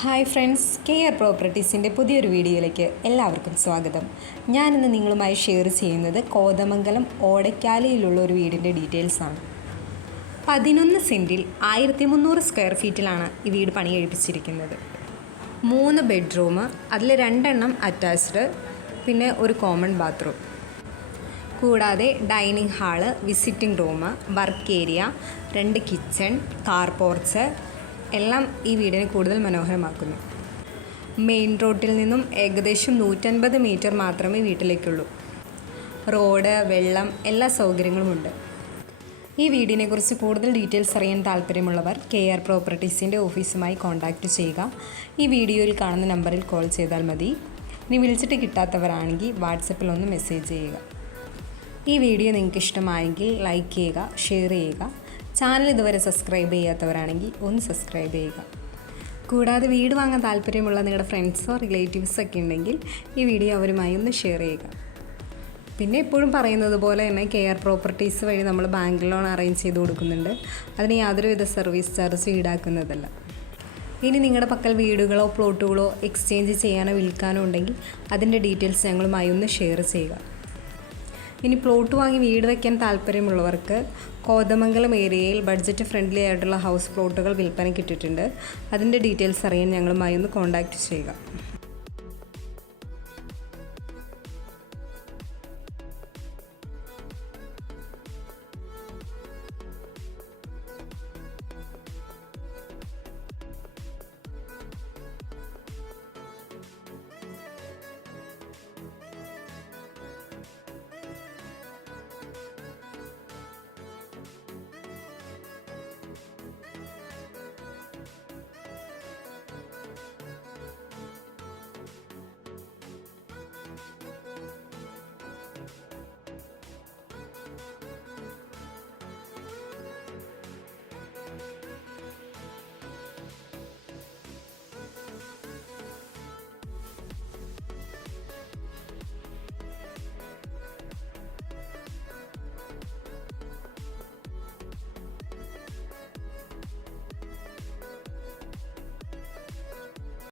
Hi friends K R പ്രോപ്പർട്ടീസിന്റെ പുതിയൊരു വീഡിയോയിലേക്ക് എല്ലാവർക്കും സ്വാഗതം. ഞാനിന്ന് നിങ്ങളുമായി ഷെയർ ചെയ്യുന്നത് കോതമംഗലം ഓടക്കാലിയിലുള്ള ഒരു വീടിന്റെ ഡീറ്റെയിൽസാണ് പതിനൊന്ന് സെന്റിൽ ആയിരത്തി മുന്നൂറ് സ്ക്വയർ ഫീറ്റിലാണ് ഈ വീട് പണി കഴിപ്പിച്ചിരിക്കുന്നത് മൂന്ന് ബെഡ്റൂം അതിൽ രണ്ടെണ്ണം അറ്റാച്ച്ഡ് പിന്നെ ഒരു കോമൺ ബാത്റൂം. കൂടാതെ dining hall visiting room work area രണ്ട് കിച്ചൺ കാർ പോർച്ച് എല്ലാം ഈ വീടിനെ കൂടുതൽ മനോഹരമാക്കുന്നു. മെയിൻ റോഡിൽ നിന്നും ഏകദേശം നൂറ്റൻപത് മീറ്റർ മാത്രമേ വീട്ടിലേക്കുള്ളൂ. റോഡ് വെള്ളം എല്ലാ സൗകര്യങ്ങളുമുണ്ട്. ഈ വീടിനെക്കുറിച്ച് കൂടുതൽ ഡീറ്റെയിൽസ് അറിയാൻ താല്പര്യമുള്ളവർ കെ ആർ പ്രോപ്പർട്ടീസിന്റെ ഓഫീസുമായി കോൺടാക്റ്റ് ചെയ്യുക. ഈ വീഡിയോയിൽ കാണുന്ന നമ്പറിൽ കോൾ ചെയ്താൽ മതി. ഇനി വിളിച്ചിട്ട് കിട്ടാത്തവരാണെങ്കിൽ വാട്സപ്പിൽ ഒന്ന് മെസ്സേജ് ചെയ്യുക. ഈ വീഡിയോ നിങ്ങൾക്ക് ഇഷ്ടമായെങ്കിൽ ലൈക്ക് ചെയ്യുക ഷെയർ ചെയ്യുക. ചാനൽ ഇതുവരെ സബ്സ്ക്രൈബ് ചെയ്യാത്തവരാണെങ്കിൽ ഒന്ന് സബ്സ്ക്രൈബ് ചെയ്യുക. കൂടാതെ വീട് വാങ്ങാൻ താല്പര്യമുള്ള നിങ്ങളുടെ ഫ്രണ്ട്സോ റിലേറ്റീവ്സോ ഒക്കെ ഉണ്ടെങ്കിൽ ഈ വീഡിയോ അവരുമായി ഒന്ന് ഷെയർ ചെയ്യുക. പിന്നെ എപ്പോഴും പറയുന്നത് പോലെ തന്നെ കെയർ പ്രോപ്പർട്ടീസ് വഴി നമ്മൾ ബാങ്ക് ലോൺ അറേഞ്ച് ചെയ്ത് കൊടുക്കുന്നുണ്ട്. അതിന് യാതൊരുവിധ സർവീസ് ചാർജ് ഈടാക്കുന്നതല്ല. ഇനി നിങ്ങളുടെ പക്കൽ വീടുകളോ പ്ലോട്ടുകളോ എക്സ്ചേഞ്ച് ചെയ്യാനോ വിൽക്കാനോ ഉണ്ടെങ്കിൽ അതിന്റെ ഡീറ്റെയിൽസ് ഞങ്ങളുമായി ഒന്ന് ഷെയർ ചെയ്യുക. ഇനി പ്ലോട്ട് വാങ്ങി വീട് വയ്ക്കാൻ താല്പര്യമുള്ളവർക്ക് കോതമംഗലം ഏരിയയിൽ ബഡ്ജറ്റ് ഫ്രണ്ട്ലി ആയിട്ടുള്ള ഹൗസ് പ്ലോട്ടുകൾ വിൽപ്പനയ്ക്ക് ഇട്ടിട്ടുണ്ട് അതിന്റെ ഡീറ്റെയിൽസ് അറിയാൻ ഞങ്ങളുമായി ഒന്ന് കോൺടാക്റ്റ് ചെയ്യുക.